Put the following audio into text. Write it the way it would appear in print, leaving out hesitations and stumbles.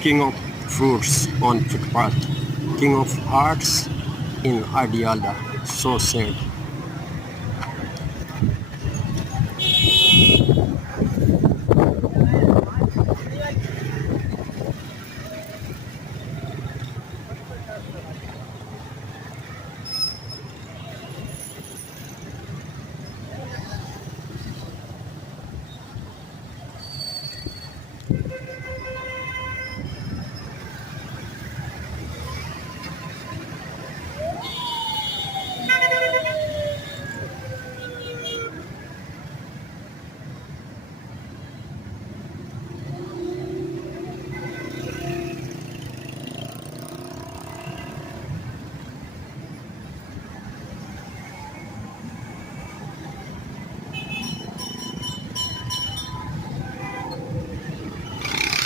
King of fruits on footpath, king of hearts in Adiala, so sad.